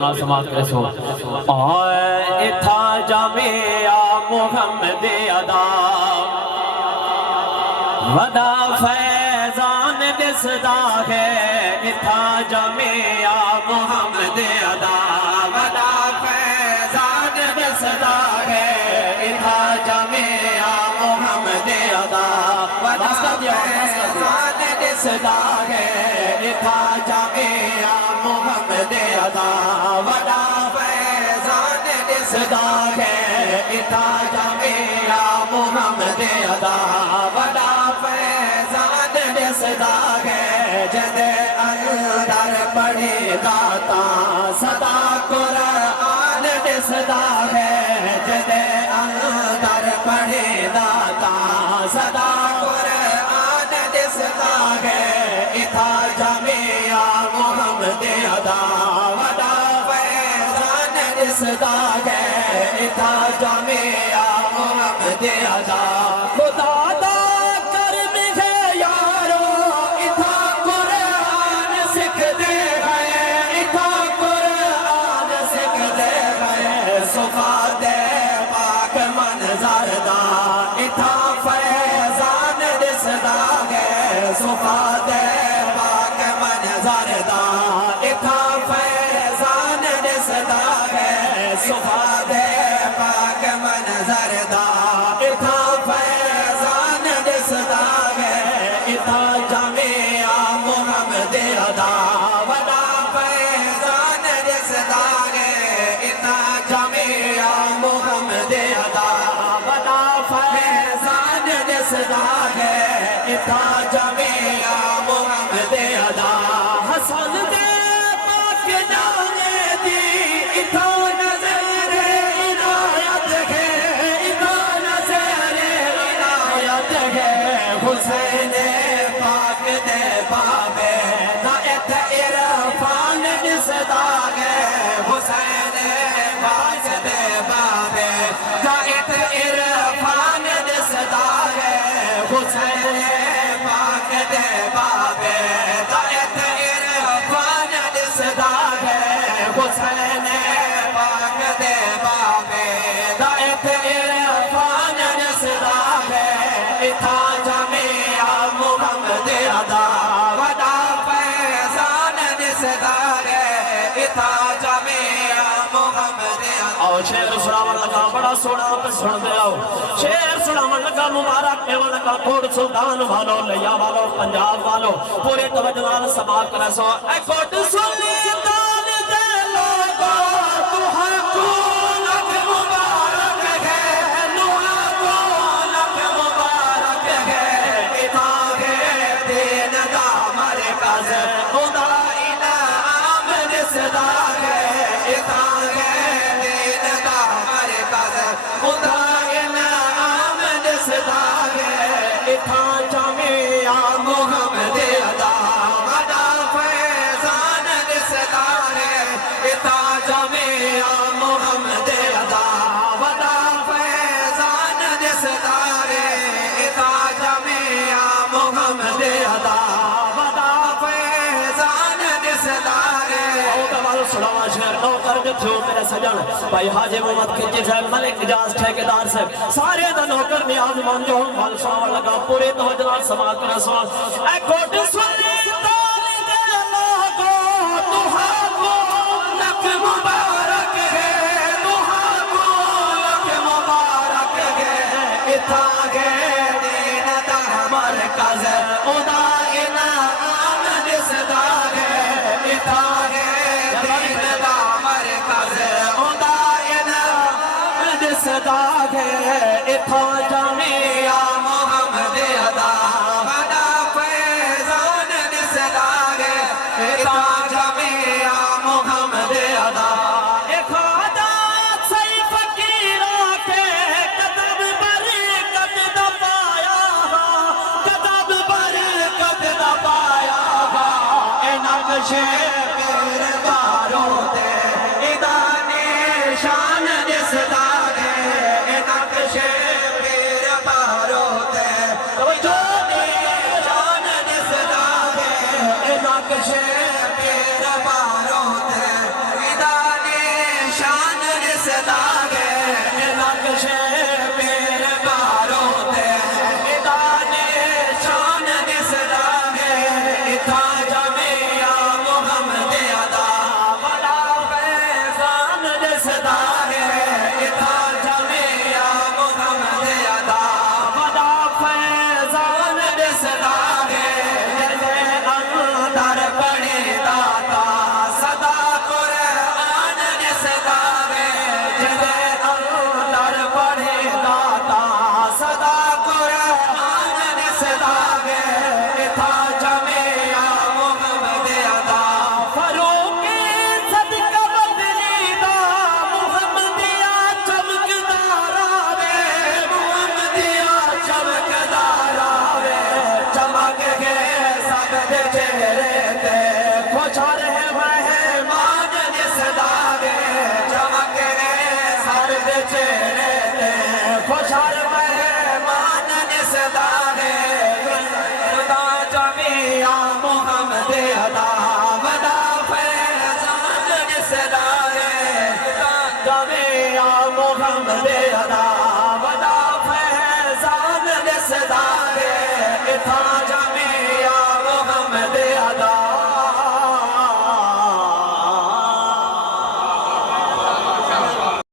سماعت کرے سو آئے اتھا جامعہ محمد ادا ودا فیضان دسدا ہے اتھا جامعہ محمد ادا ودا فیضان دسدا ہے اتھا جامعہ محمد ادا ودا فیضان دسدا ہے اتھا جامعہ محمد ادا ودا فیضان دسدا ہے اتھا جامعہ محمد ادا ودا فیضان دسدا ہے جدے اندر پڑھی داتا صدا قرآن دسدا ہے جدے اندر پڑھی داتا صدا قرآن دسدا ہے اتھا جامعہ محمد ادا ودا فیضان دسدا ہے اتھا جامعہ محمد ادا خدا دا کرم ہے یارو اتھا قرآن سکھ دے گئے اتھا قرآن سکھ دے گئے صفا دے پاک منظر دا اتھا فیضان دسدا ہے صفا دے پاک منظر دا اتھا فیضان دسدا ہے صفا دے پاک منظر دا اتھا فیضان دسدا ہے اتھا جامعہ محمد ادا ودا فیضان دسدا ہے اتھا جامعہ محمد ادا ودا فیضان دسدا ہے اتھا جامعہ محمد ادا حسن دے پاک جانے دی اتھا نظر عنایت ہے اتھا نظر عنایت ہے حسین پاک دے بابے دا ات عرفان دسدا ہے حسین پاک دے بابے دا ات عرفان دسدا ہے حسین پاک دے بابے دا ات عرفان دسدا ہے حسین پاک دے بابے دا ات عرفان دسدا ہے اتھا جامعہ محمد ادا ودا فیضان دسدا ہے اتھا جامعہ محمد ادا آؤ شیر سناون لگا بڑا سونا سن دے آؤ شیر سناون لگا مبارک ایوان لگا کوٹ سلطان والو لیا والو پنجاب والو پورے توجہ نال سماعت کرے سو اے کوٹ سلطان دے لوگو تہاں کو لکھ مبارک ہے تہاں کو لکھ مبارک ہے اتھا ہے دین دا مرکز خدا انعام دسدا ہے اتھا ہے دین دا مرکز خدا انعام دسدا ہے اتھا جامعہ محمد ادا ودا فیضان دسدا ہے اتھا جامعہ محمد ادا ودا فیضان دسدا ہے اتھا جامعہ محمد ادا ودا فیضان دسدا ہے او دوالو سڑاوا شہر نو کر جتھو میرے سجن بھائی حاجی محمد کھنچی صاحب ملک اجاز ٹھیکیدار صاحب سارے دا نوکر نیاز مان جو ہم بھال سوان لگا پورے توجہ نال سماعت کرے سوان اے کوٹ سلطان دے لوگو تہاں کو لکھ مبارک ہے تہاں کو لکھ مبارک ہے اتھا ہے دین دا مرکز خدا انعام دسدا ہے اتھا ہے دین دا مرکز خدا انعام دسدا ہے اتھا جامعہ محمد ادا ودا فیضان دسدا ہے اتھا جامعہ محمد ادا ایک عادت سی فقیروں کے قدم برکت دا پایا قدم برکت دا پایا اے نقشے پیر باروں تے ادا نشان دسدا ہے اے نقشے پیر باروں تے جو نشان دسدا ہے اے نقشے پیر باروں تے ادا دسدا گے نقش پیر مارو تے ادانے شان دسدا گے اتھا جامعہ محمد ادا بڑا فیضان دسدا گے اتھا جامعہ محمد ادا بڑا فیضان دسدا گے جدے اندر پڑے داتا صدا قرآن دسدا گے جدے اندر پڑے داتا صدا قرآن دسدا گے اتھا جامعہ محمد ادا فاروق صدقہ بدلی دا محمدیہ چمکدار آوے محمدیہ چمکدار آوے چمک گے سب دے چہرے تے خوش رہے مہمان دسدا گے چمک گے سب دے چہرے تے خوش رہے مہمان دسدا گے خدا جامعہ محمد ادا ودا فیضان دسدا گے جامعہ محمد